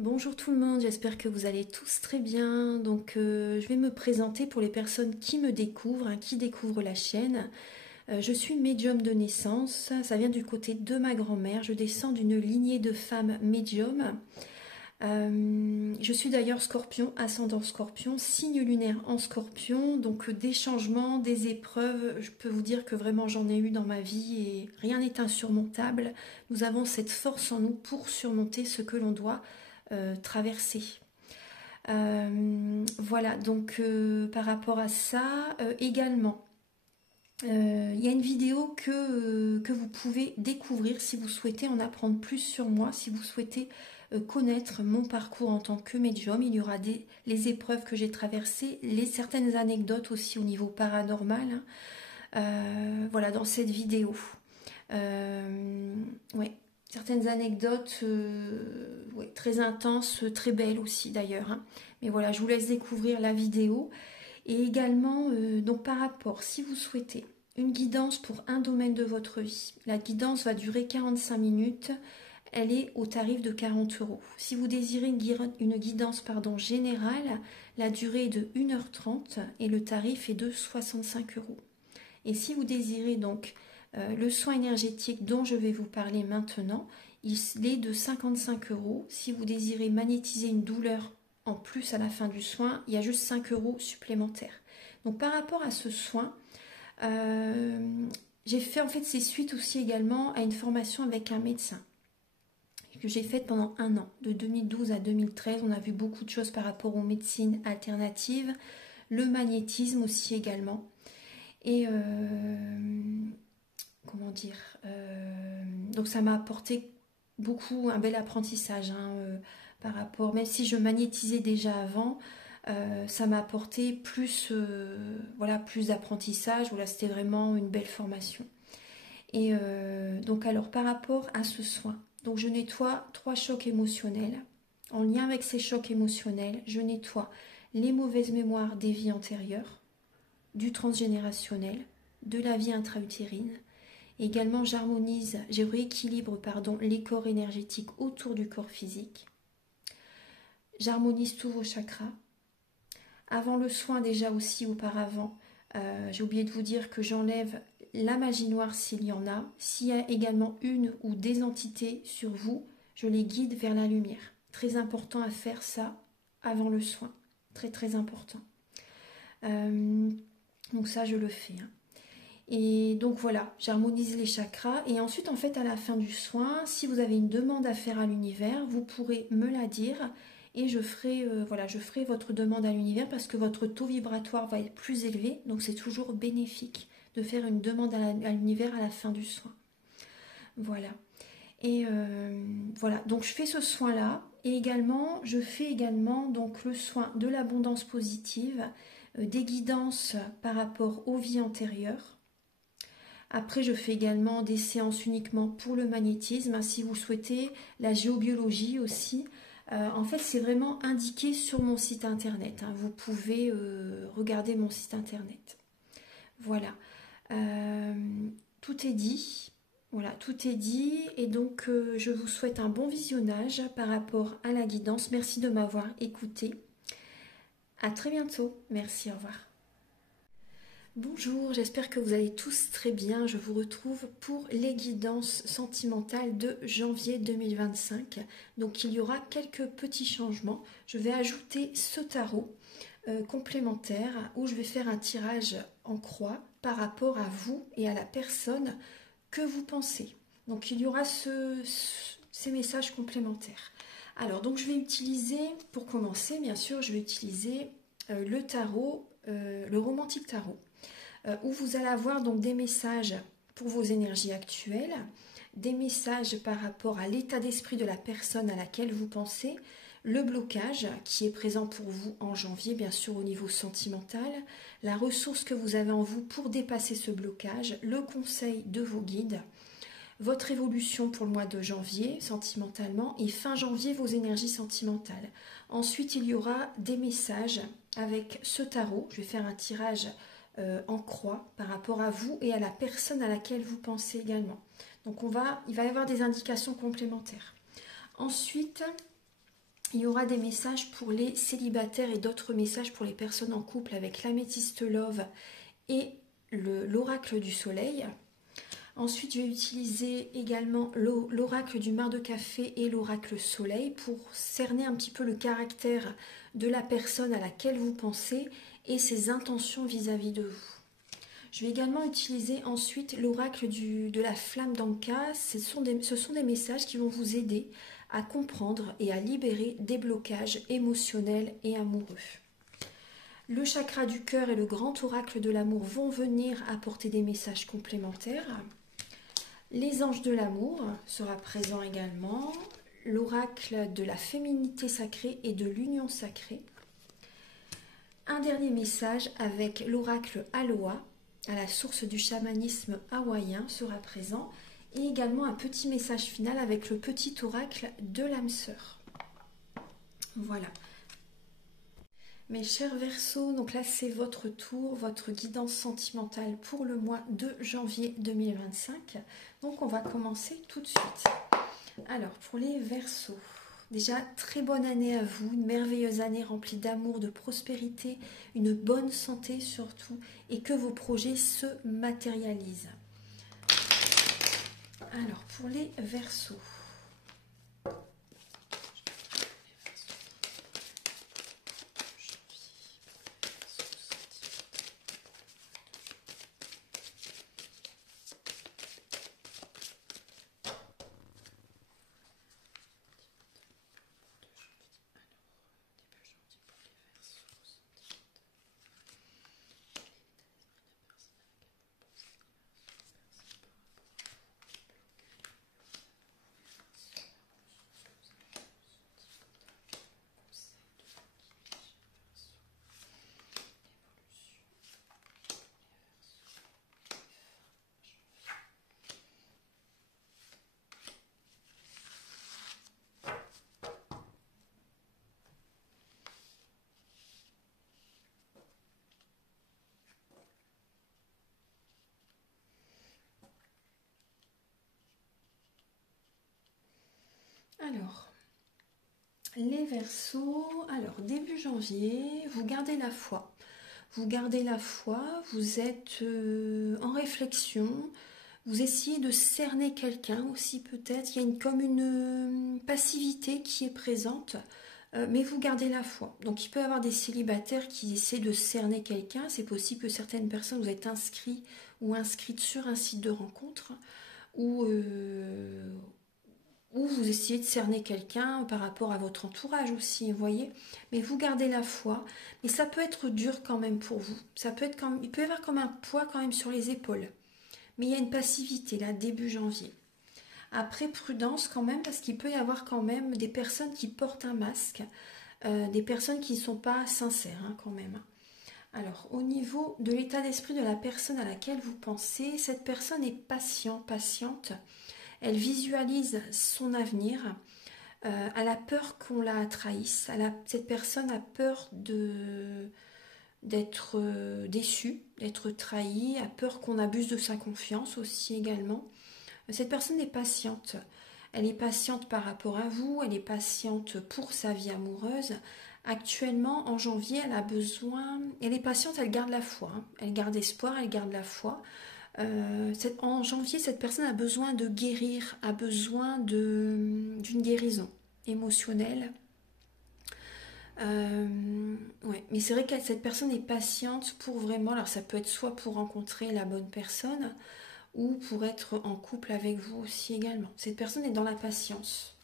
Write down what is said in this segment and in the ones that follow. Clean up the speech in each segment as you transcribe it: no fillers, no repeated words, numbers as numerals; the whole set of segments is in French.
Bonjour tout le monde, j'espère que vous allez tous très bien. Je vais me présenter pour les personnes qui me découvrent, qui découvrent la chaîne. Je suis médium de naissance, ça vient du côté de ma grand-mère. Je descends d'une lignée de femmes médiums. Je suis d'ailleurs scorpion, ascendant scorpion, signe lunaire en scorpion. Donc des changements, des épreuves, je peux vous dire que vraiment j'en ai eu dans ma vie et rien n'est insurmontable. Nous avons cette force en nous pour surmonter ce que l'on doit traverser. Voilà, par rapport à ça, également, il y a une vidéo que vous pouvez découvrir si vous souhaitez en apprendre plus sur moi, si vous souhaitez connaître mon parcours en tant que médium. Il y aura les épreuves que j'ai traversées, certaines anecdotes aussi au niveau paranormal, hein. Voilà, dans cette vidéo. Ouais, certaines anecdotes ouais, très intenses, très belles aussi d'ailleurs, hein. Mais voilà, je vous laisse découvrir la vidéo. Et également, donc par rapport, si vous souhaitez une guidance pour un domaine de votre vie, la guidance va durer 45 minutes. Elle est au tarif de 40 euros. Si vous désirez une guidance générale, la durée est de 1h30 et le tarif est de 65 euros. Et si vous désirez donc le soin énergétique dont je vais vous parler maintenant, il est de 55 euros. Si vous désirez magnétiser une douleur en plus à la fin du soin, il y a juste 5 euros supplémentaires. Donc par rapport à ce soin, j'ai fait en fait c'est suite aussi également à une formation avec un médecin que j'ai faite pendant un an, de 2012 à 2013. On a vu beaucoup de choses par rapport aux médecines alternatives, le magnétisme aussi également. Et comment dire, donc ça m'a apporté beaucoup, un bel apprentissage, hein, par rapport, même si je magnétisais déjà avant, ça m'a apporté plus, voilà, plus d'apprentissage. Voilà, c'était vraiment une belle formation. Et donc alors par rapport à ce soin, donc je nettoie 3 chocs émotionnels. En lien avec ces chocs émotionnels, je nettoie les mauvaises mémoires des vies antérieures, du transgénérationnel, de la vie intra-utérine. Également, je rééquilibre les corps énergétiques autour du corps physique. J'harmonise tous vos chakras. Avant le soin, déjà aussi auparavant, j'ai oublié de vous dire que j'enlève la magie noire s'il y en a. S'il y a également une ou des entités sur vous, je les guide vers la lumière. Très important à faire ça avant le soin. Très très important. Donc ça, je le fais, hein. Et donc voilà, j'harmonise les chakras. Et ensuite, en fait, à la fin du soin, si vous avez une demande à faire à l'univers, vous pourrez me la dire. Et je ferai, voilà, je ferai votre demande à l'univers parce que votre taux vibratoire va être plus élevé. Donc c'est toujours bénéfique de faire une demande à l'univers à la fin du soin. Voilà. Et voilà, donc je fais ce soin-là. Et également, je fais également donc le soin de l'abondance positive, des guidances par rapport aux vies antérieures. Après, je fais également des séances uniquement pour le magnétisme, si vous souhaitez, la géobiologie aussi. En fait, c'est vraiment indiqué sur mon site internet, hein. Vous pouvez regarder mon site internet. Voilà. Tout est dit. Voilà, tout est dit. Et donc, je vous souhaite un bon visionnage par rapport à la guidance. Merci de m'avoir écouté. À très bientôt. Merci, au revoir. Bonjour, j'espère que vous allez tous très bien. Je vous retrouve pour les guidances sentimentales de janvier 2025. Donc il y aura quelques petits changements. Je vais ajouter ce tarot complémentaire où je vais faire un tirage en croix par rapport à vous et à la personne que vous pensez. Donc il y aura ces messages complémentaires. Alors donc je vais utiliser, pour commencer bien sûr, je vais utiliser le tarot, le romantique tarot. Où vous allez avoir donc des messages pour vos énergies actuelles, des messages par rapport à l'état d'esprit de la personne à laquelle vous pensez, le blocage qui est présent pour vous en janvier, bien sûr au niveau sentimental, la ressource que vous avez en vous pour dépasser ce blocage, le conseil de vos guides, votre évolution pour le mois de janvier sentimentalement et fin janvier vos énergies sentimentales. Ensuite, il y aura des messages avec ce tarot. Je vais faire un tirage en croix par rapport à vous et à la personne à laquelle vous pensez également. Donc il va y avoir des indications complémentaires. Ensuite, Il y aura des messages pour les célibataires et d'autres messages pour les personnes en couple avec l'améthyste love et l'oracle du soleil. Ensuite, je vais utiliser également l'oracle du mar de café et l'oracle soleil pour cerner un petit peu le caractère de la personne à laquelle vous pensez et ses intentions vis-à-vis de vous. Je vais également utiliser ensuite l'oracle de la flamme d'Anka. Ce sont des messages qui vont vous aider à comprendre et à libérer des blocages émotionnels et amoureux. Le chakra du cœur et le grand oracle de l'amour vont venir apporter des messages complémentaires. Les anges de l'amour sera présent également. L'oracle de la féminité sacrée et de l'union sacrée. Un dernier message avec l'oracle Aloha, à la source du chamanisme hawaïen, sera présent. Et également un petit message final avec le petit oracle de l'âme sœur. Voilà. Mes chers Verseaux, donc là c'est votre tour, votre guidance sentimentale pour le mois de janvier 2025. Donc on va commencer tout de suite. Alors pour les Verseaux, déjà très bonne année à vous, une merveilleuse année remplie d'amour, de prospérité, une bonne santé surtout et que vos projets se matérialisent. Alors pour les Verseaux. Alors, les Verseaux, alors début janvier, vous gardez la foi. Vous gardez la foi, vous êtes en réflexion, vous essayez de cerner quelqu'un aussi peut-être. Il y a comme une passivité qui est présente, mais vous gardez la foi. Donc il peut y avoir des célibataires qui essaient de cerner quelqu'un. C'est possible que certaines personnes, vous êtes inscrits ou inscrites sur un site de rencontre ou vous essayez de cerner quelqu'un par rapport à votre entourage aussi, vous voyez. Mais vous gardez la foi, mais ça peut être dur quand même pour vous. Il peut y avoir comme un poids quand même sur les épaules. Mais il y a une passivité là, début janvier. Après, prudence quand même, parce qu'il peut y avoir quand même des personnes qui portent un masque, des personnes qui ne sont pas sincères hein, quand même. Alors, au niveau de l'état d'esprit de la personne à laquelle vous pensez, cette personne est patiente. Elle visualise son avenir. Elle a peur qu'on la trahisse. Cette personne a peur d'être déçue, d'être trahie, a peur qu'on abuse de sa confiance aussi également. Cette personne est patiente. Elle est patiente par rapport à vous, elle est patiente pour sa vie amoureuse. Actuellement, en janvier, elle a besoin... Elle est patiente, elle garde la foi. Hein. Elle garde espoir, elle garde la foi. En janvier, cette personne a besoin de guérir, a besoin d'une guérison émotionnelle. Ouais. Mais c'est vrai que cette personne est patiente pour vraiment, alors ça peut être soit pour rencontrer la bonne personne ou pour être en couple avec vous aussi également. Cette personne est dans la patience.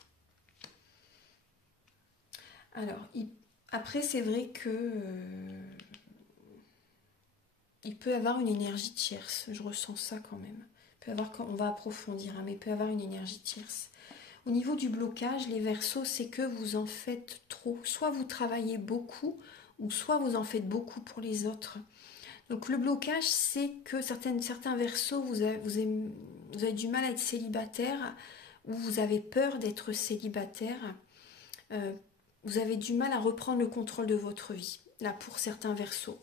Alors, après c'est vrai que il peut avoir une énergie tierce, je ressens ça quand même. On va approfondir, hein, mais il peut avoir une énergie tierce. Au niveau du blocage, les Verseaux, c'est que vous en faites trop. Soit vous travaillez beaucoup, ou soit vous en faites beaucoup pour les autres. Donc le blocage, c'est que certains Verseaux, vous avez du mal à être célibataire, ou vous avez peur d'être célibataire. Vous avez du mal à reprendre le contrôle de votre vie, là pour certains Verseaux.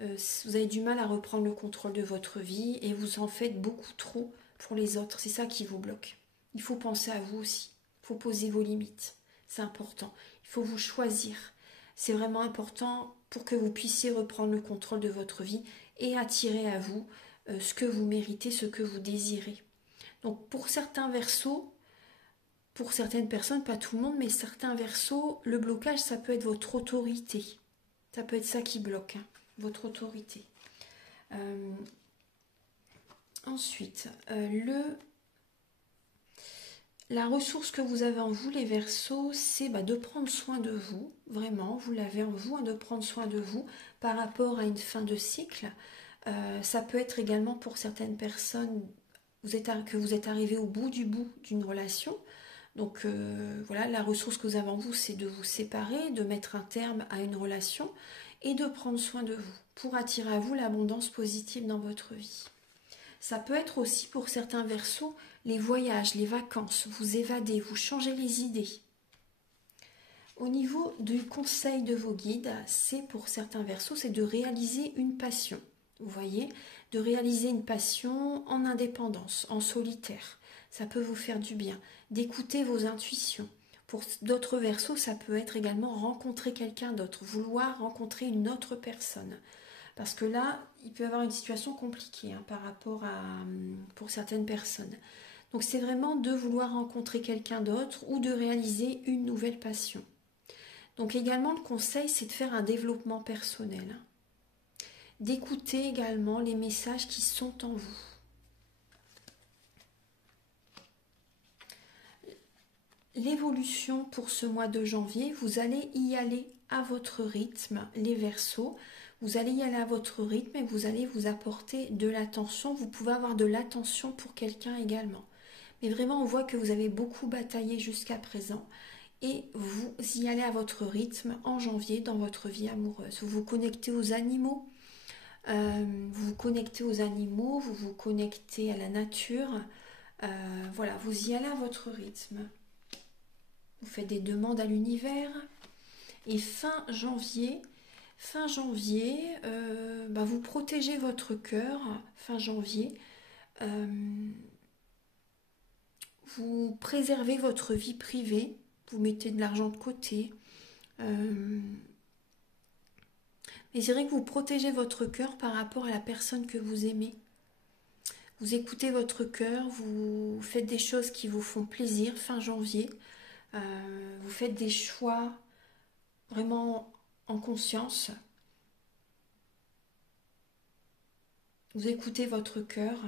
Vous avez du mal à reprendre le contrôle de votre vie et vous en faites beaucoup trop pour les autres. C'est ça qui vous bloque. Il faut penser à vous aussi. Il faut poser vos limites. C'est important. faut vous choisir. C'est vraiment important pour que vous puissiez reprendre le contrôle de votre vie et attirer à vous ce que vous méritez, ce que vous désirez. Donc pour certains Verseaux, pour certaines personnes, pas tout le monde, mais certains Verseaux, le blocage, ça peut être votre autorité. Ça peut être ça qui bloque, hein, votre autorité. Ensuite, la ressource que vous avez en vous, les Verseaux, c'est de prendre soin de vous. Vraiment, vous l'avez en vous, hein, de prendre soin de vous par rapport à une fin de cycle. Ça peut être également pour certaines personnes que vous êtes arrivé au bout d'une relation. Donc voilà, la ressource que vous avez en vous, c'est de vous séparer, de mettre un terme à une relation et de prendre soin de vous pour attirer à vous l'abondance positive dans votre vie. Ça peut être aussi pour certains Verseaux les voyages, les vacances, vous évadez, vous changez les idées. Au niveau du conseil de vos guides, c'est pour certains Verseaux, c'est de réaliser une passion. Vous voyez, de réaliser une passion en indépendance, en solitaire. Ça peut vous faire du bien. D'écouter vos intuitions. Pour d'autres Verseaux, ça peut être également rencontrer quelqu'un d'autre, vouloir rencontrer une autre personne. Parce que là, il peut y avoir une situation compliquée par rapport à pour certaines personnes. Donc c'est vraiment de vouloir rencontrer quelqu'un d'autre ou de réaliser une nouvelle passion. Donc également, le conseil, c'est de faire un développement personnel. D'écouter également les messages qui sont en vous. L'évolution pour ce mois de janvier, vous allez y aller à votre rythme, les Verseaux. Vous allez y aller à votre rythme et vous allez vous apporter de l'attention. Vous pouvez avoir de l'attention pour quelqu'un également. Mais vraiment, on voit que vous avez beaucoup bataillé jusqu'à présent. Et vous y allez à votre rythme en janvier dans votre vie amoureuse. Vous vous connectez aux animaux. Vous vous connectez aux animaux, vous vous connectez à la nature. Voilà, vous y allez à votre rythme. Vous faites des demandes à l'univers. Et fin janvier, vous protégez votre cœur. Fin janvier, vous préservez votre vie privée. Vous mettez de l'argent de côté. Mais c'est vrai que vous protégez votre cœur par rapport à la personne que vous aimez. Vous écoutez votre cœur, vous faites des choses qui vous font plaisir fin janvier. Vous faites des choix vraiment en conscience. Vous écoutez votre cœur.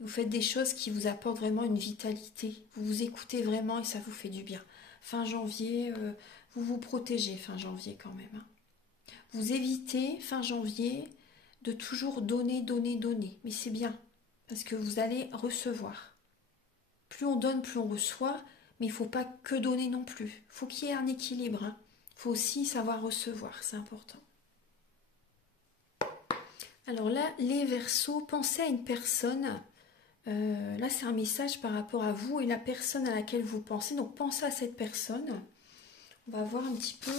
Vous faites des choses qui vous apportent vraiment une vitalité. Vous vous écoutez vraiment et ça vous fait du bien. Fin janvier, vous vous protégez fin janvier quand même. Vous évitez fin janvier de toujours donner. Mais c'est bien, parce que vous allez recevoir. Plus on donne, plus on reçoit, mais il ne faut pas que donner non plus. Il faut qu'il y ait un équilibre. Il faut aussi savoir recevoir, c'est important. Alors là, les Verseaux, pensez à une personne. Là, c'est un message par rapport à vous et la personne à laquelle vous pensez. Donc, pensez à cette personne. On va voir un petit peu...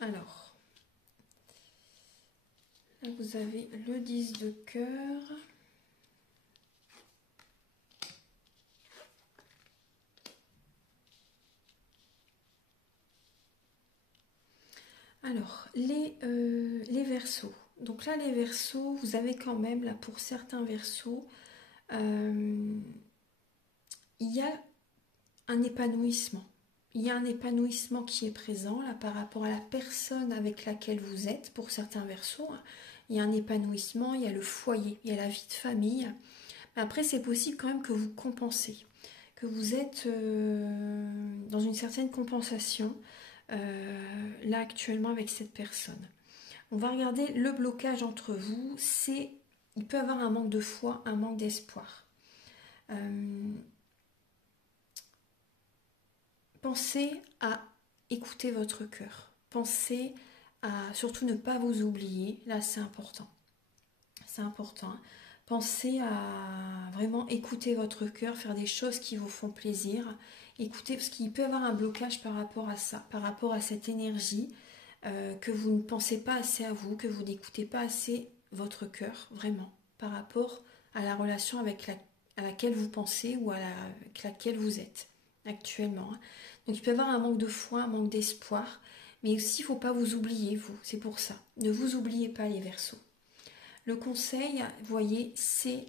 Alors, là vous avez le 10 de cœur. Alors, les Verseaux. Donc là, les Verseaux, vous avez quand même, là, pour certains Verseaux, il y a un épanouissement. Il y a un épanouissement qui est présent là par rapport à la personne avec laquelle vous êtes. Pour certains Verseaux, il y a un épanouissement, il y a le foyer, il y a la vie de famille. Mais après, c'est possible quand même que vous compensez. que vous êtes dans une certaine compensation là actuellement avec cette personne. On va regarder le blocage entre vous, il peut y avoir un manque de foi, un manque d'espoir. Pensez à écouter votre cœur. Pensez à surtout ne pas vous oublier. Là, c'est important. C'est important. Pensez à vraiment écouter votre cœur, faire des choses qui vous font plaisir. Écoutez, parce qu'il peut y avoir un blocage par rapport à ça, par rapport à cette énergie, que vous ne pensez pas assez à vous, que vous n'écoutez pas assez votre cœur, vraiment, par rapport à la relation à laquelle vous pensez ou avec laquelle vous êtes actuellement. Donc il peut y avoir un manque de foi, un manque d'espoir, mais aussi il ne faut pas vous oublier, vous, c'est pour ça. Ne vous oubliez pas les Verseaux. Le conseil, vous voyez, c'est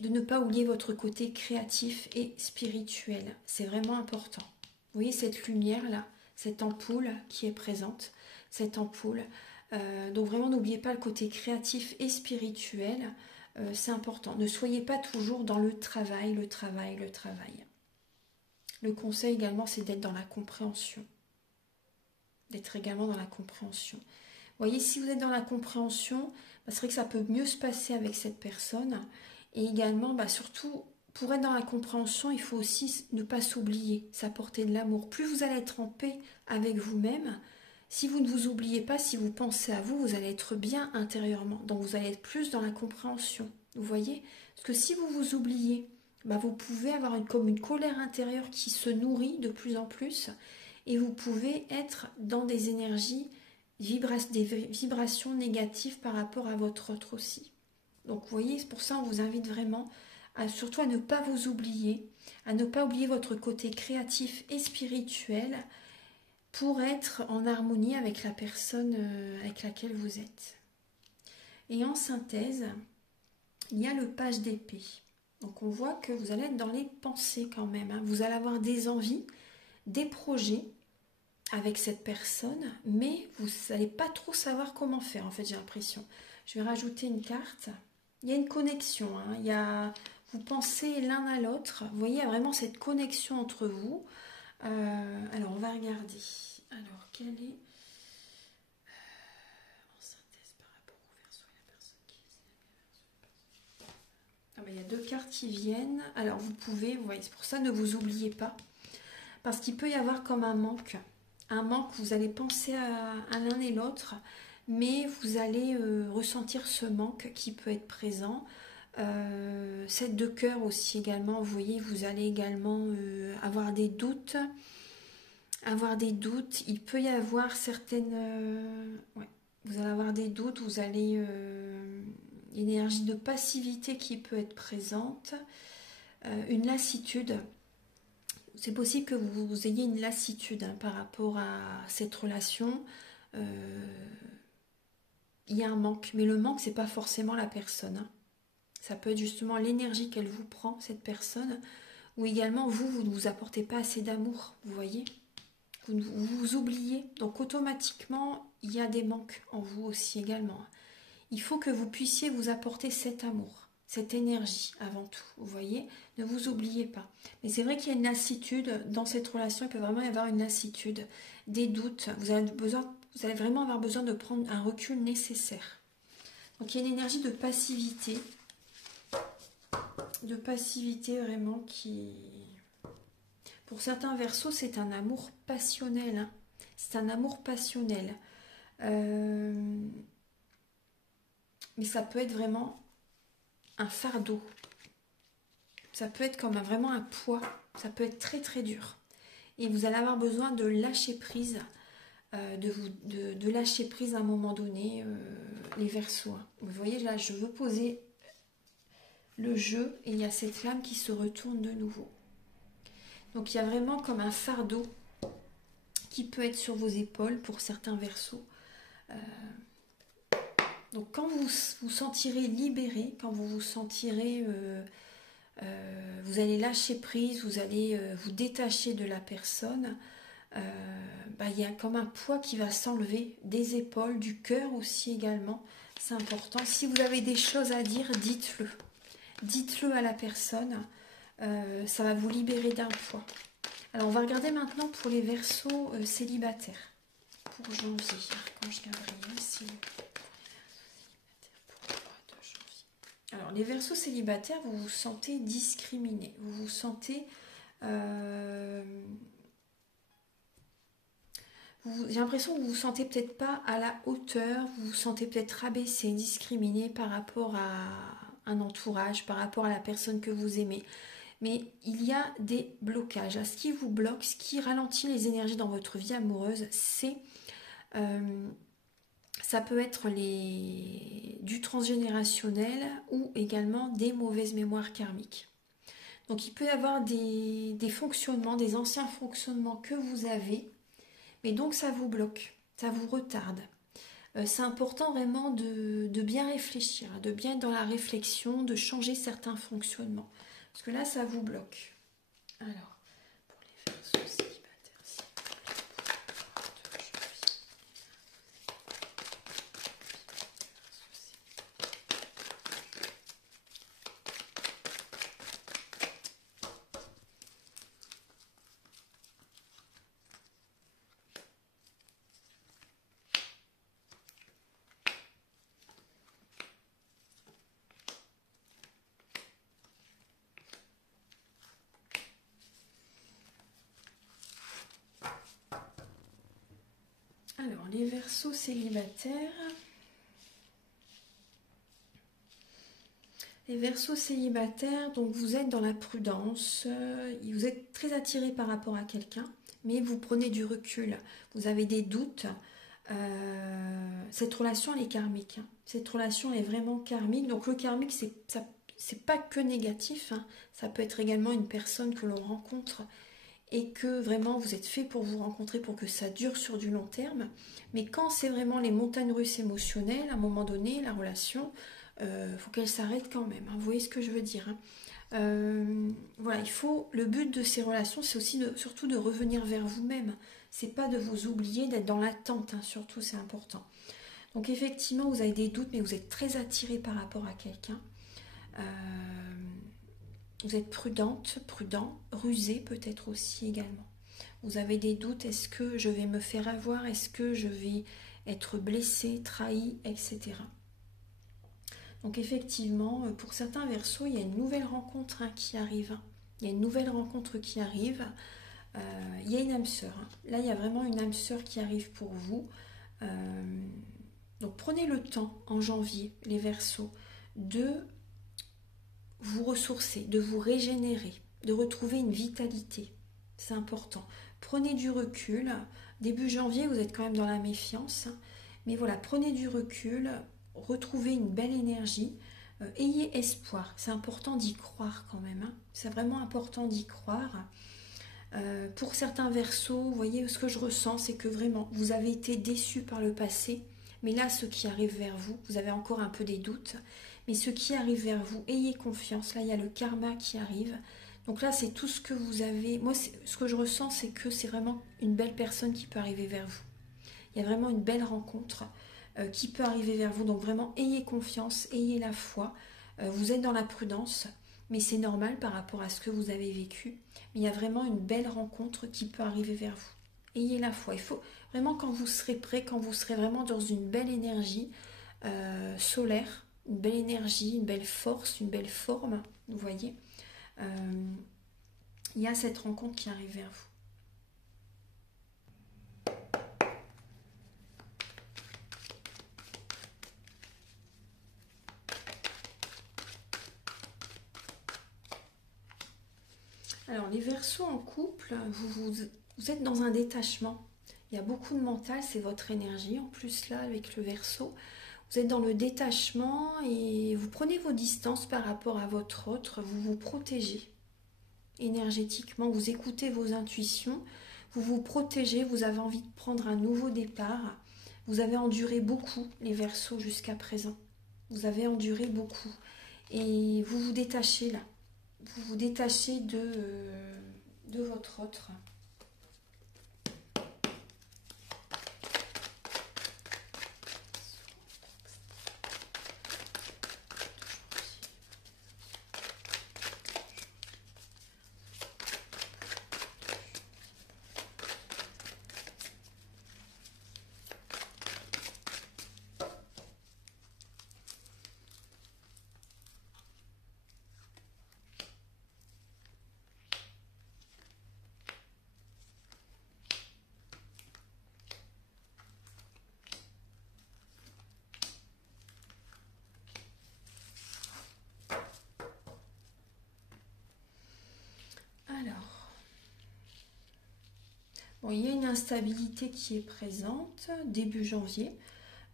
de ne pas oublier votre côté créatif et spirituel. C'est vraiment important. Vous voyez cette lumière-là, cette ampoule qui est présente, cette ampoule. Donc vraiment, n'oubliez pas le côté créatif et spirituel. C'est important. Ne soyez pas toujours dans le travail, le travail, le travail. Le conseil également, c'est d'être dans la compréhension. D'être également dans la compréhension. Vous voyez, si vous êtes dans la compréhension, c'est vrai que ça peut mieux se passer avec cette personne. Et également, surtout, pour être dans la compréhension, il faut aussi ne pas s'oublier, s'apporter de l'amour. Plus vous allez être en paix avec vous-même, si vous ne vous oubliez pas, si vous pensez à vous, vous allez être bien intérieurement. Donc vous allez être plus dans la compréhension. Vous voyez? Parce que si vous vous oubliez, vous pouvez avoir comme une colère intérieure qui se nourrit de plus en plus. Et vous pouvez être dans des énergies, des vibrations négatives par rapport à votre autre aussi. Donc vous voyez, c'est pour ça on vous invite vraiment surtout à ne pas vous oublier, à ne pas oublier votre côté créatif et spirituel pour être en harmonie avec la personne avec laquelle vous êtes. Et en synthèse, il y a le page d'épée. Donc on voit que vous allez être dans les pensées quand même. Vous allez avoir des envies, des projets avec cette personne, mais vous n'allez pas trop savoir comment faire, en fait, j'ai l'impression. Je vais rajouter une carte. Il y a une connexion, vous pensez l'un à l'autre. Vous voyez, il y a vraiment cette connexion entre vous. Alors, on va regarder. Alors, quelle est... en synthèse par rapport au Verseau et la personne qui est... il y a deux cartes qui viennent. Alors, vous pouvez, vous voyez, c'est pour ça, ne vous oubliez pas. Parce qu'il peut y avoir comme un manque. Un manque, vous allez penser à l'un et l'autre, mais vous allez ressentir ce manque qui peut être présent. 7 de cœur aussi également, vous voyez, vous allez également avoir des doutes. Il peut y avoir certaines... vous allez avoir des doutes, vous allez... une énergie de passivité qui peut être présente. Une lassitude. C'est possible que vous ayez une lassitude par rapport à cette relation. Il y a un manque, mais le manque, c'est pas forcément la personne. Ça peut être justement l'énergie qu'elle vous prend, cette personne, ou également vous ne vous apportez pas assez d'amour, vous voyez. Vous vous oubliez, donc automatiquement, il y a des manques en vous aussi également. Il faut que vous puissiez vous apporter cet amour, cette énergie avant tout, vous voyez. Ne vous oubliez pas. Mais c'est vrai qu'il y a une lassitude dans cette relation, il peut vraiment y avoir une lassitude, des doutes. Vous allez vraiment avoir besoin de prendre un recul nécessaire. Donc il y a une énergie de passivité vraiment qui... Pour certains Verseaux, c'est un amour passionnel. C'est un amour passionnel. Mais ça peut être vraiment un fardeau. Ça peut être comme vraiment un poids. Ça peut être très très dur. Et vous allez avoir besoin de lâcher prise, de lâcher prise à un moment donné, les Verseaux. Vous voyez, là, je veux poser le jeu et il y a cette flamme qui se retourne de nouveau. Donc il y a vraiment comme un fardeau qui peut être sur vos épaules pour certains Verseaux. Donc quand vous vous sentirez libéré, quand vous vous sentirez... vous allez lâcher prise, vous allez vous détacher de la personne. Il y a comme un poids qui va s'enlever des épaules, du cœur aussi également. C'est important. Si vous avez des choses à dire, dites-le. Dites-le à la personne. ça va vous libérer d'un poids. Alors, on va regarder maintenant pour les Verseaux célibataires. Pour janvier, Archange Gabriel, c'est alors, les Verseaux célibataires, vous vous sentez discriminés. Vous vous sentez... j'ai l'impression que vous vous sentez peut-être pas à la hauteur. Vous vous sentez peut-être rabaissé, discriminé par rapport à un entourage, par rapport à la personne que vous aimez. Mais il y a des blocages. Ce qui vous bloque, ce qui ralentit les énergies dans votre vie amoureuse, c'est... ça peut être du transgénérationnel ou également des mauvaises mémoires karmiques. Donc il peut y avoir des fonctionnements, des anciens fonctionnements que vous avez, mais donc ça vous bloque, ça vous retarde. C'est important vraiment de bien réfléchir, de bien être dans la réflexion, de changer certains fonctionnements. Parce que là, ça vous bloque. Alors, pour les Verseaux célibataires, s'il vous plaît, pour le mois de janvier. Alors, les Verseaux célibataires. Les Verseaux célibataires, donc vous êtes dans la prudence, vous êtes très attiré par rapport à quelqu'un, mais vous prenez du recul, vous avez des doutes. Cette relation, elle est karmique. Hein. Cette relation est vraiment karmique. Donc le karmique, c'est pas que négatif. Hein. Ça peut être également une personne que l'on rencontre et que vraiment vous êtes fait pour vous rencontrer, pour que ça dure sur du long terme. Mais quand c'est vraiment les montagnes russes émotionnelles, à un moment donné, la relation, faut qu'elle s'arrête quand même. Hein. Vous voyez ce que je veux dire. Hein. Voilà, le but de ces relations, c'est aussi surtout de revenir vers vous-même. C'est pas de vous oublier, d'être dans l'attente, hein, surtout, c'est important. Donc effectivement, vous avez des doutes, mais vous êtes très attiré par rapport à quelqu'un. Vous êtes prudent, rusé peut-être aussi également. Vous avez des doutes, est-ce que je vais me faire avoir, est-ce que je vais être blessé, trahi, etc. Donc effectivement, pour certains Verseaux, il y a une nouvelle rencontre qui arrive. Il y a une nouvelle rencontre qui arrive. Il y a une âme sœur. Hein. Là, il y a vraiment une âme sœur qui arrive pour vous. Donc prenez le temps en janvier, les Verseaux, de vous ressourcer, de vous régénérer, de retrouver une vitalité. C'est important. Prenez du recul. Début janvier, vous êtes quand même dans la méfiance. Mais voilà, prenez du recul, retrouvez une belle énergie. Ayez espoir. C'est important d'y croire quand même. Hein. C'est vraiment important d'y croire. Pour certains Verseaux, vous voyez, ce que je ressens, c'est que vraiment, vous avez été déçus par le passé. Mais là, ce qui arrive vers vous, vous avez encore un peu des doutes. Mais ce qui arrive vers vous, ayez confiance. Là, il y a le karma qui arrive. Donc là, c'est tout ce que vous avez. Moi, ce que je ressens, c'est que c'est vraiment une belle personne qui peut arriver vers vous. Il y a vraiment une belle rencontre qui peut arriver vers vous. Donc vraiment, ayez confiance, ayez la foi. Vous êtes dans la prudence, mais c'est normal par rapport à ce que vous avez vécu. Mais il y a vraiment une belle rencontre qui peut arriver vers vous. Ayez la foi. Il faut vraiment, quand vous serez prêt, quand vous serez vraiment dans une belle énergie solaire, une belle énergie, une belle force, une belle forme, vous voyez, il y a cette rencontre qui arrive vers vous. Alors, les Verseaux en couple, vous êtes dans un détachement. Il y a beaucoup de mental, c'est votre énergie. En plus, là, avec le Verseau, vous êtes dans le détachement et vous prenez vos distances par rapport à votre autre. Vous vous protégez énergétiquement, vous écoutez vos intuitions, vous vous protégez, vous avez envie de prendre un nouveau départ. Vous avez enduré beaucoup, les Verseaux, jusqu'à présent. Vous avez enduré beaucoup. Et vous vous détachez là. Vous vous détachez de votre autre. Bon, il y a une instabilité qui est présente début janvier,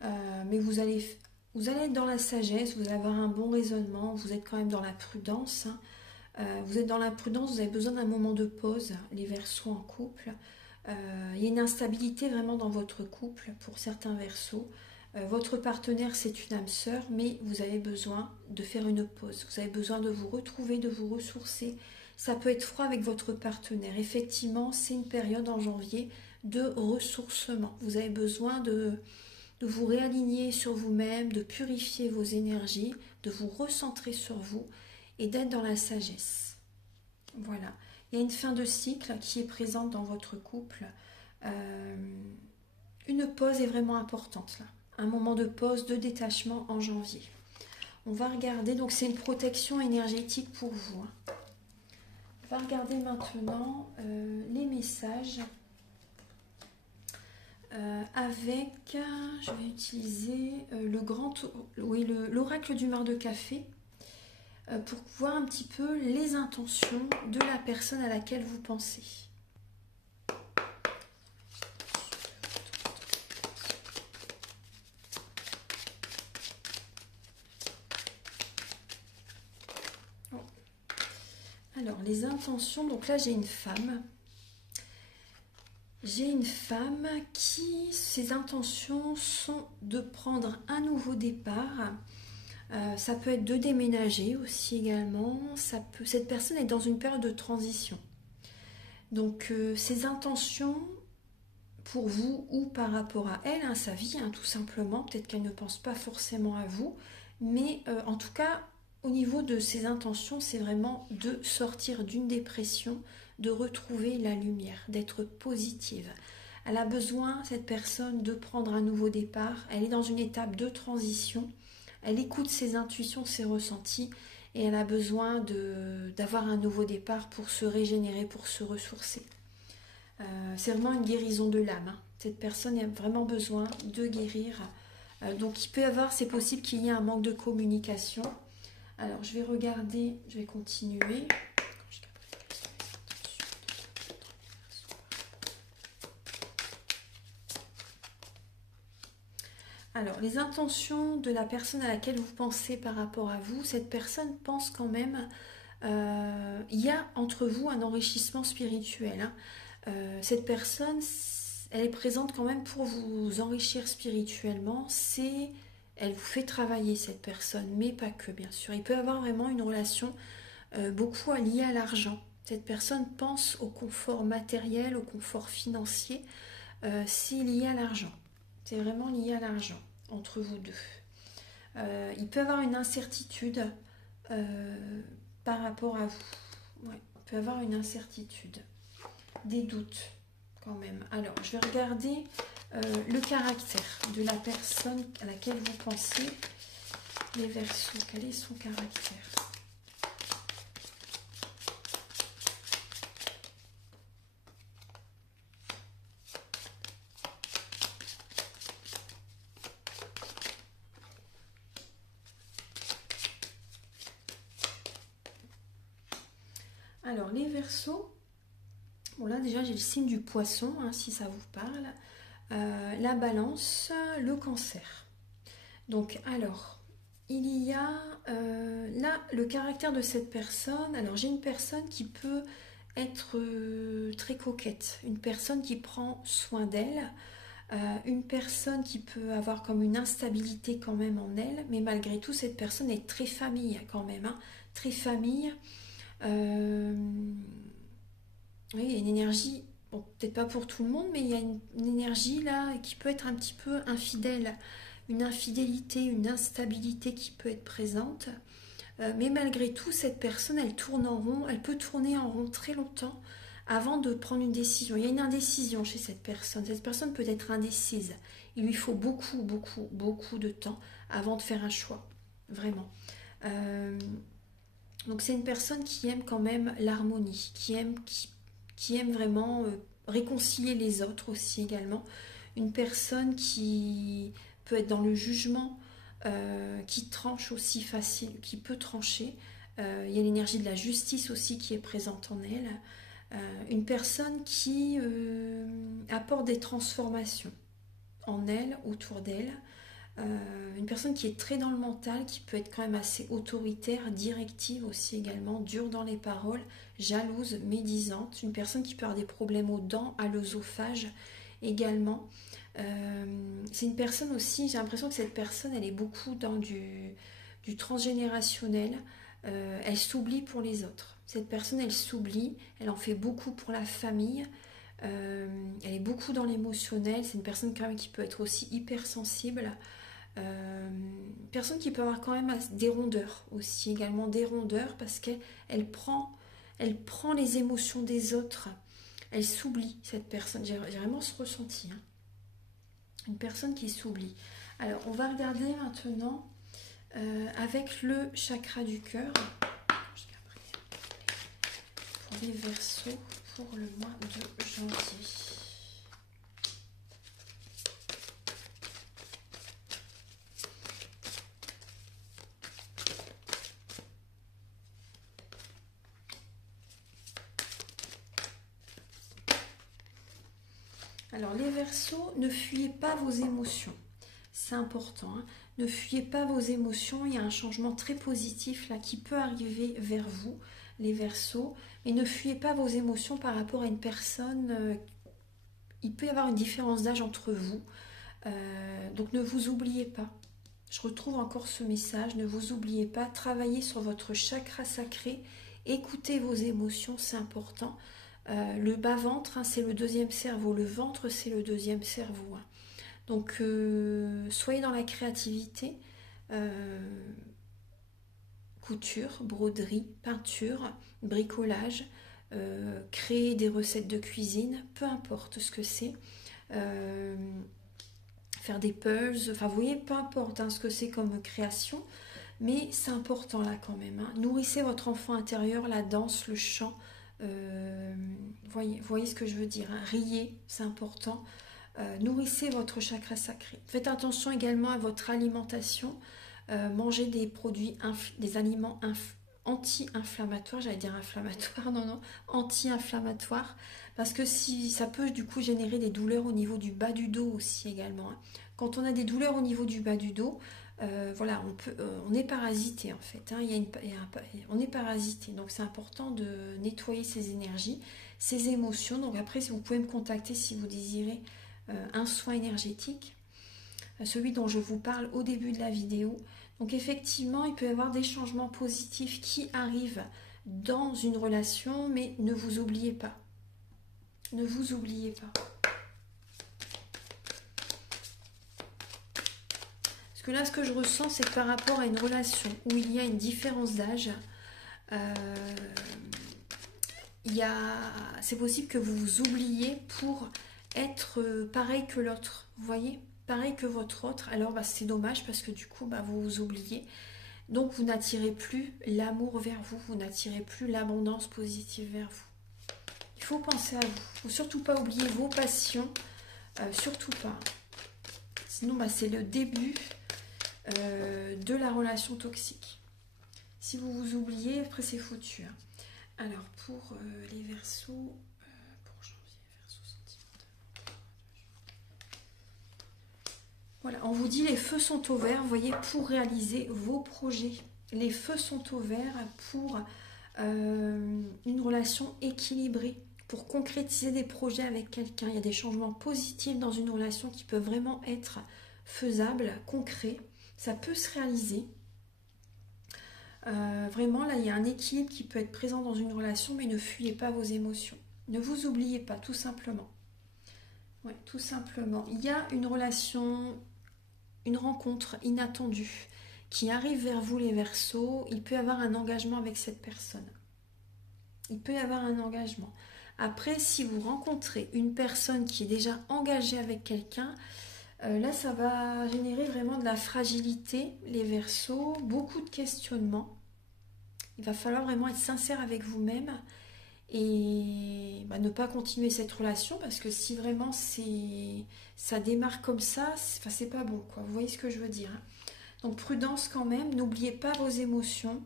mais vous allez être dans la sagesse, vous allez avoir un bon raisonnement, vous êtes quand même dans la prudence, hein. Vous êtes dans la prudence, vous avez besoin d'un moment de pause, les Verseaux en couple. Il y a une instabilité vraiment dans votre couple pour certains Verseaux. Votre partenaire, c'est une âme sœur, mais vous avez besoin de faire une pause. Vous avez besoin de vous retrouver, de vous ressourcer. Ça peut être froid avec votre partenaire. Effectivement, c'est une période en janvier de ressourcement. Vous avez besoin de vous réaligner sur vous-même, de purifier vos énergies, de vous recentrer sur vous et d'être dans la sagesse. Voilà. Il y a une fin de cycle qui est présente dans votre couple. Une pause est vraiment importante là. Un moment de pause, de détachement en janvier. On va regarder, donc c'est une protection énergétique pour vous, hein. On va regarder maintenant les messages avec, je vais utiliser l'oracle du mar de café pour voir un petit peu les intentions de la personne à laquelle vous pensez. Alors, les intentions, donc là j'ai une femme. J'ai une femme qui, ses intentions sont de prendre un nouveau départ. Ça peut être de déménager aussi également. Cette personne est dans une période de transition. Donc, ses intentions pour vous ou par rapport à elle, hein, sa vie, hein, tout simplement. Peut-être qu'elle ne pense pas forcément à vous. Mais en tout cas, au niveau de ses intentions, c'est vraiment de sortir d'une dépression, de retrouver la lumière, d'être positive. Elle a besoin, cette personne, de prendre un nouveau départ. Elle est dans une étape de transition. Elle écoute ses intuitions, ses ressentis et elle a besoin d'avoir un nouveau départ pour se régénérer, pour se ressourcer. C'est vraiment une guérison de l'âme, hein. Cette personne a vraiment besoin de guérir. Donc il peut y avoir, c'est possible qu'il y ait un manque de communication. Alors, je vais regarder, je vais continuer. Alors, les intentions de la personne à laquelle vous pensez par rapport à vous, cette personne pense quand même, il y a entre vous un enrichissement spirituel, hein. Cette personne, elle est présente quand même pour vous enrichir spirituellement. Elle vous fait travailler, cette personne, mais pas que, bien sûr. Il peut y avoir vraiment une relation beaucoup liée à l'argent. Cette personne pense au confort matériel, au confort financier. C'est lié à l'argent. C'est vraiment lié à l'argent entre vous deux. Il peut y avoir une incertitude par rapport à vous. Ouais, il peut y avoir une incertitude, des doutes quand même. Alors, je vais regarder le caractère de la personne à laquelle vous pensez. Les Verseaux, quel est son caractère? Alors, les Verseaux, bon là déjà j'ai le signe du poisson, hein, si ça vous parle. La balance, le cancer. Donc, alors, il y a là le caractère de cette personne. Alors, j'ai une personne qui peut être très coquette, une personne qui prend soin d'elle, une personne qui peut avoir comme une instabilité quand même en elle, mais malgré tout, cette personne est très famille quand même, hein, très famille. Oui, il y a une énergie, bon, peut-être pas pour tout le monde, mais il y a une énergie là qui peut être un petit peu infidèle, une infidélité, une instabilité qui peut être présente. Mais malgré tout, cette personne, elle tourne en rond, elle peut tourner en rond très longtemps avant de prendre une décision. Il y a une indécision chez cette personne. Cette personne peut être indécise. Il lui faut beaucoup, beaucoup, beaucoup de temps avant de faire un choix, vraiment. Donc c'est une personne qui aime quand même l'harmonie, qui aime vraiment réconcilier les autres aussi également. Une personne qui peut être dans le jugement, qui tranche aussi facile, qui peut trancher. Il y a l'énergie de la justice aussi qui est présente en elle. Une personne qui apporte des transformations en elle, autour d'elle. Une personne qui est très dans le mental, qui peut être quand même assez autoritaire, directive aussi également, dure dans les paroles, jalouse, médisante. Une personne qui peut avoir des problèmes aux dents, à l'œsophage également. C'est une personne aussi, j'ai l'impression que cette personne, elle est beaucoup dans du transgénérationnel. Elle s'oublie pour les autres. Cette personne, elle s'oublie, elle en fait beaucoup pour la famille. Elle est beaucoup dans l'émotionnel. C'est une personne quand même qui peut être aussi hypersensible. Personne qui peut avoir quand même des rondeurs aussi, également des rondeurs, parce qu'elle prend les émotions des autres. Elle s'oublie, cette personne. J'ai vraiment ce ressenti. Hein. Une personne qui s'oublie. Alors, on va regarder maintenant avec le chakra du cœur. Pour les Verseaux pour le mois de janvier. Alors les Verseaux, ne fuyez pas vos émotions. C'est important. Hein. Ne fuyez pas vos émotions. Il y a un changement très positif là qui peut arriver vers vous, les Verseaux. Mais ne fuyez pas vos émotions par rapport à une personne. Il peut y avoir une différence d'âge entre vous. Donc ne vous oubliez pas. Je retrouve encore ce message. Ne vous oubliez pas. Travaillez sur votre chakra sacré. Écoutez vos émotions, c'est important. Le bas-ventre, hein, c'est le deuxième cerveau. Le ventre, c'est le deuxième cerveau. Hein. Donc, soyez dans la créativité. Couture, broderie, peinture, bricolage. Créer des recettes de cuisine. Peu importe ce que c'est. Faire des puzzles. Enfin, vous voyez, peu importe hein, ce que c'est comme création. Mais c'est important là quand même. Hein. Nourrissez votre enfant intérieur, la danse, le chant. Voyez ce que je veux dire. Hein. Riez, c'est important. Nourrissez votre chakra sacré. Faites attention également à votre alimentation. Mangez des produits, des aliments anti-inflammatoires. J'allais dire inflammatoires, non, anti-inflammatoires. Parce que si ça peut du coup générer des douleurs au niveau du bas du dos aussi également. Hein. Quand on a des douleurs au niveau du bas du dos, voilà, on est parasité en fait. Hein. On est parasité, donc c'est important de nettoyer ses énergies, ses émotions. Donc après, si vous pouvez me contacter si vous désirez un soin énergétique, celui dont je vous parle au début de la vidéo. Donc effectivement, il peut y avoir des changements positifs qui arrivent dans une relation, mais ne vous oubliez pas. Ne vous oubliez pas. Parce que là, ce que je ressens, c'est que par rapport à une relation où il y a une différence d'âge, c'est possible que vous vous oubliez pour être pareil que l'autre. Vous voyez, pareil que votre autre. Alors, c'est dommage parce que du coup, vous vous oubliez. Donc, vous n'attirez plus l'amour vers vous. Vous n'attirez plus l'abondance positive vers vous. Il faut penser à vous. Il ne faut surtout pas oublier vos passions. Surtout pas. Sinon, c'est le début de la relation toxique. Si vous vous oubliez, après c'est foutu. Hein. Alors pour les Verseaux, pour janvier, Verseaux sentimental. Voilà, on vous dit les feux sont au vert, vous voyez, pour réaliser vos projets. Les feux sont au vert pour une relation équilibrée, pour concrétiser des projets avec quelqu'un. Il y a des changements positifs dans une relation qui peuvent vraiment être faisables, concrets. Ça peut se réaliser. Vraiment, là, il y a un équilibre qui peut être présent dans une relation, mais ne fuyez pas vos émotions. Ne vous oubliez pas, tout simplement. Ouais, tout simplement. Il y a une relation, une rencontre inattendue qui arrive vers vous, les Verseaux. Il peut y avoir un engagement avec cette personne. Il peut y avoir un engagement. Après, si vous rencontrez une personne qui est déjà engagée avec quelqu'un, là, ça va générer vraiment de la fragilité, les Verseaux, beaucoup de questionnements. Il va falloir vraiment être sincère avec vous-même et ne pas continuer cette relation parce que si vraiment ça démarre comme ça, c'est pas bon, quoi. Vous voyez ce que je veux dire, hein. Donc prudence quand même, n'oubliez pas vos émotions.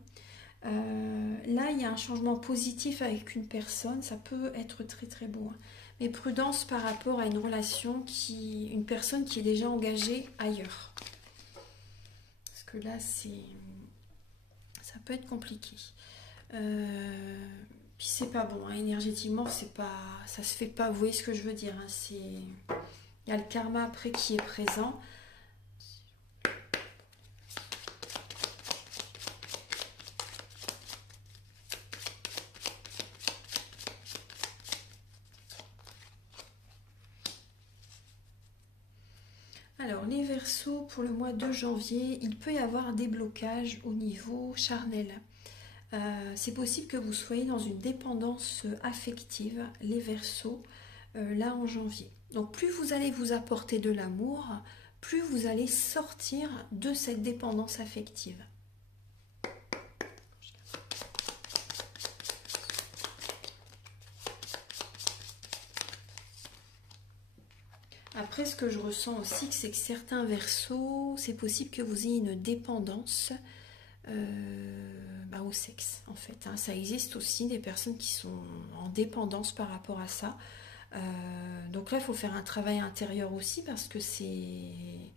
Là, il y a un changement positif avec une personne, ça peut être très très beau, hein. Mais prudence par rapport à une relation une personne qui est déjà engagée ailleurs. Parce que là, ça peut être compliqué. Puis c'est pas bon, hein. Énergétiquement, ça se fait pas. Vous voyez ce que je veux dire, hein. Il y a le karma après qui est présent. Alors, les Verseaux, pour le mois de janvier, il peut y avoir des blocages au niveau charnel. C'est possible que vous soyez dans une dépendance affective, les Verseaux, là en janvier. Donc, plus vous allez vous apporter de l'amour, plus vous allez sortir de cette dépendance affective. Après, ce que je ressens aussi, c'est que certains Verseaux, c'est possible que vous ayez une dépendance au sexe, en fait, hein. Ça existe aussi des personnes qui sont en dépendance par rapport à ça. Donc là, il faut faire un travail intérieur aussi parce que c'est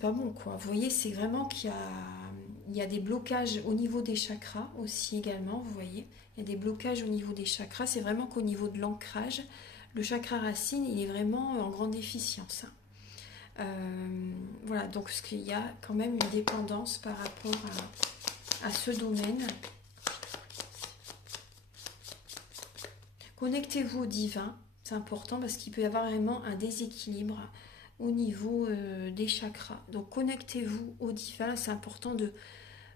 pas bon, quoi. Vous voyez, c'est vraiment il y a des blocages au niveau des chakras aussi également, vous voyez. Il y a des blocages au niveau des chakras. C'est vraiment qu'au niveau de l'ancrage, le chakra racine, il est vraiment en grande déficience, hein. Voilà, donc il y a quand même une dépendance par rapport à ce domaine. Connectez-vous au divin, c'est important parce qu'il peut y avoir vraiment un déséquilibre au niveau des chakras. Donc connectez-vous au divin, c'est important de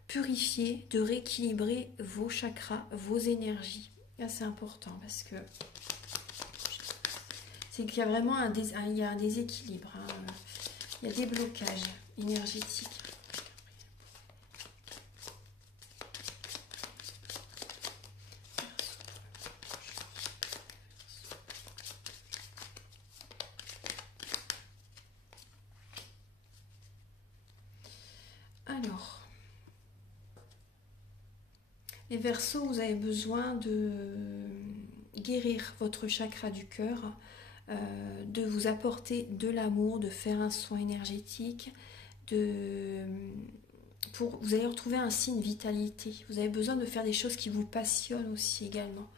purifier, de rééquilibrer vos chakras, vos énergies. Là, c'est important parce que c'est qu'il y a vraiment un déséquilibre, hein. Il y a des blocages énergétiques. Alors, les Verseaux, vous avez besoin de guérir votre chakra du cœur, de vous apporter de l'amour, de faire un soin énergétique, vous allez retrouver un signe vitalité. Vous avez besoin de faire des choses qui vous passionnent aussi également.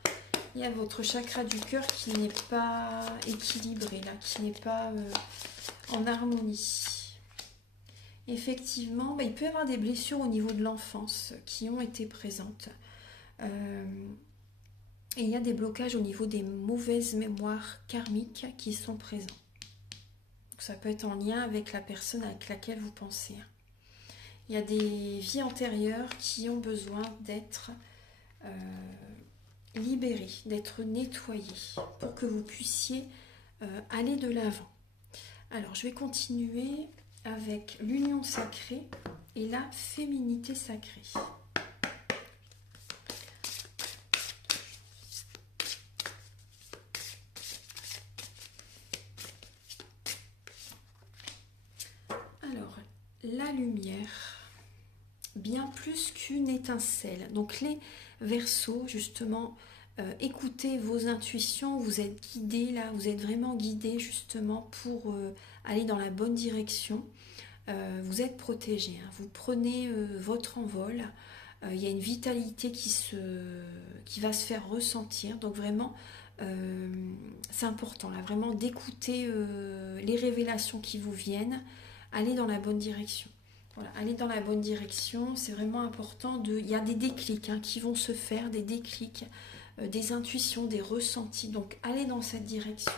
Il y a votre chakra du cœur qui n'est pas équilibré, là, qui n'est pas en harmonie. Effectivement, il peut y avoir des blessures au niveau de l'enfance qui ont été présentes. Et il y a des blocages au niveau des mauvaises mémoires karmiques qui sont présents. Donc, ça peut être en lien avec la personne avec laquelle vous pensez. Il y a des vies antérieures qui ont besoin d'être libérées, d'être nettoyées pour que vous puissiez aller de l'avant. Alors, je vais continuer avec l'union sacrée et la féminité sacrée. Alors, la lumière, bien plus qu'une étincelle. Donc les Verseaux, justement, écoutez vos intuitions, vous êtes guidés là, vous êtes vraiment guidés justement pour aller dans la bonne direction. Vous êtes protégés, hein. Vous prenez votre envol. Il y a une vitalité qui va se faire ressentir. Donc vraiment, c'est important là, vraiment d'écouter les révélations qui vous viennent. Aller dans la bonne direction. Voilà, aller dans la bonne direction, c'est vraiment important. Il y a des déclics, hein, qui vont se faire, des déclics, des intuitions, des ressentis. Donc, allez dans cette direction.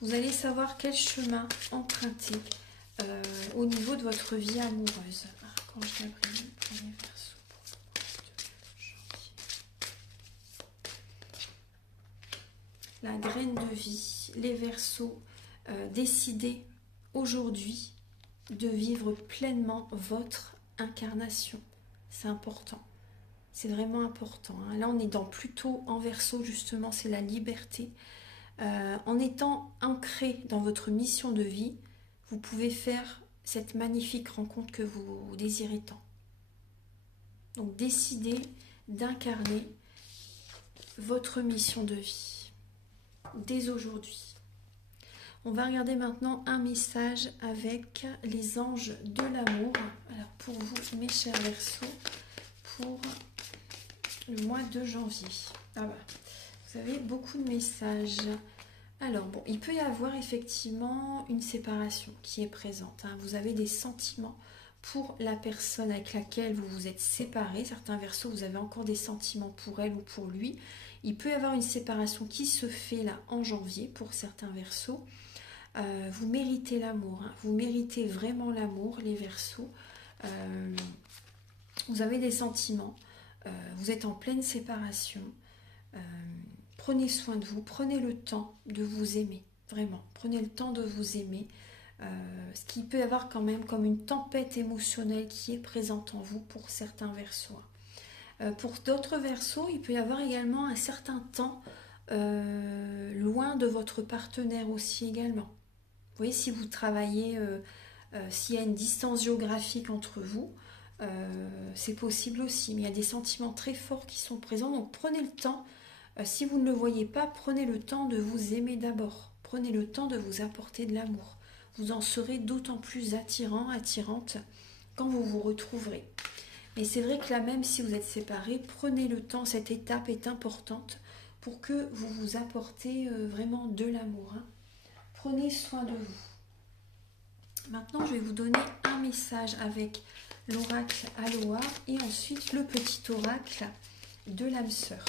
Vous allez savoir quel chemin emprunter au niveau de votre vie amoureuse. Archange Gabriel pour les Verseaux pour le mois de janvier. La graine de vie, les Verseaux, décidez aujourd'hui de vivre pleinement votre incarnation. C'est important. C'est vraiment important, hein. Là, on est plutôt en Verseau, justement, c'est la liberté. En étant ancré dans votre mission de vie, vous pouvez faire cette magnifique rencontre que vous désirez tant. Donc décidez d'incarner votre mission de vie dès aujourd'hui. On va regarder maintenant un message avec les anges de l'amour. Alors pour vous, mes chers Verseaux, pour le mois de janvier. Ah bah, vous avez beaucoup de messages. Alors bon, il peut y avoir effectivement une séparation qui est présente. Hein. Vous avez des sentiments pour la personne avec laquelle vous vous êtes séparés. Certains Verseaux, vous avez encore des sentiments pour elle ou pour lui. Il peut y avoir une séparation qui se fait là en janvier pour certains Verseaux. Vous méritez l'amour, hein. Vous méritez vraiment l'amour, les Verseaux. Vous avez des sentiments, vous êtes en pleine séparation. Prenez soin de vous, prenez le temps de vous aimer, vraiment. Prenez le temps de vous aimer. Ce qui peut y avoir quand même comme une tempête émotionnelle qui est présente en vous pour certains Verseaux. Pour d'autres Verseaux, il peut y avoir également un certain temps loin de votre partenaire aussi également. Vous voyez, si vous travaillez, s'il y a une distance géographique entre vous, c'est possible aussi. Mais il y a des sentiments très forts qui sont présents. Donc prenez le temps, si vous ne le voyez pas, prenez le temps de vous aimer d'abord. Prenez le temps de vous apporter de l'amour. Vous en serez d'autant plus attirant, attirante quand vous vous retrouverez. Mais c'est vrai que là même, si vous êtes séparés, prenez le temps. Cette étape est importante pour que vous vous apportez vraiment de l'amour. Hein. Prenez soin de vous. Maintenant, je vais vous donner un message avec l'oracle Aloha et ensuite le petit oracle de l'âme sœur.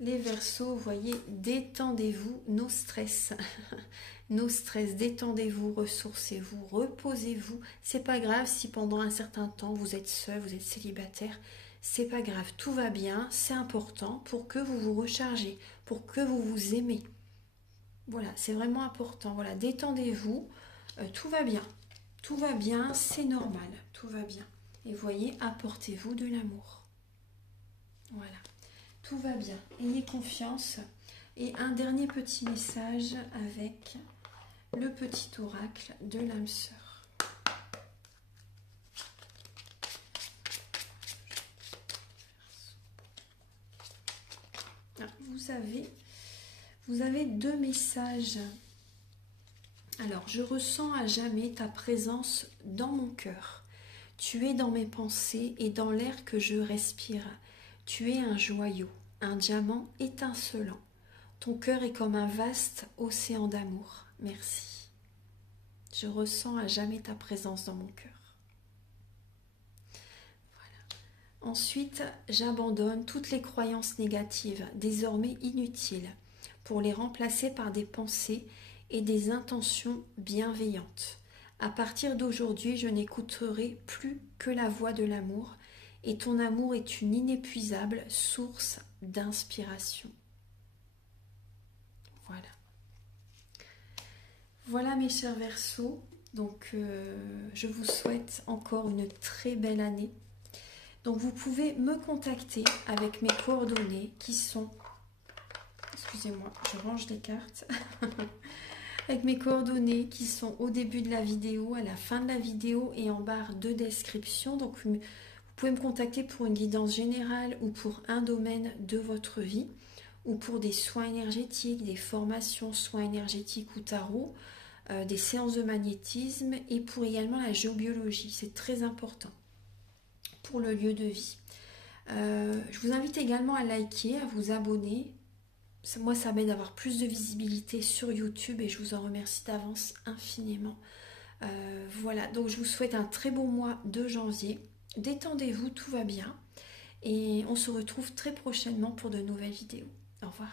Les Verseaux, vous voyez, détendez-vous, no stress. No stress, détendez-vous, ressourcez-vous, reposez-vous. C'est pas grave si pendant un certain temps vous êtes seul, vous êtes célibataire. C'est pas grave, tout va bien, c'est important pour que vous vous rechargez, pour que vous vous aimez. Voilà, c'est vraiment important. Voilà, détendez-vous, tout va bien, c'est normal, tout va bien. Et voyez, apportez-vous de l'amour. Voilà, tout va bien, ayez confiance. Et un dernier petit message avec le petit oracle de l'âme sœur. Vous avez deux messages. Alors, je ressens à jamais ta présence dans mon cœur. Tu es dans mes pensées et dans l'air que je respire. Tu es un joyau, un diamant étincelant. Ton cœur est comme un vaste océan d'amour. Merci. Je ressens à jamais ta présence dans mon cœur. Voilà. Ensuite, j'abandonne toutes les croyances négatives, désormais inutiles, pour les remplacer par des pensées et des intentions bienveillantes. À partir d'aujourd'hui, je n'écouterai plus que la voix de l'amour, et ton amour est une inépuisable source d'inspiration. Voilà. Voilà mes chers Verseaux, donc je vous souhaite encore une très belle année. Donc vous pouvez me contacter avec mes coordonnées qui sont, excusez-moi, je range les cartes, avec mes coordonnées qui sont au début de la vidéo, à la fin de la vidéo et en barre de description. Donc vous pouvez me contacter pour une guidance générale ou pour un domaine de votre vie, ou pour des soins énergétiques, des formations soins énergétiques ou tarot, des séances de magnétisme et pour également la géobiologie. C'est très important pour le lieu de vie. Je vous invite également à liker, à vous abonner. Moi, ça m'aide à avoir plus de visibilité sur YouTube et je vous en remercie d'avance infiniment. Voilà, donc je vous souhaite un très bon mois de janvier. Détendez-vous, tout va bien. Et on se retrouve très prochainement pour de nouvelles vidéos. Au revoir.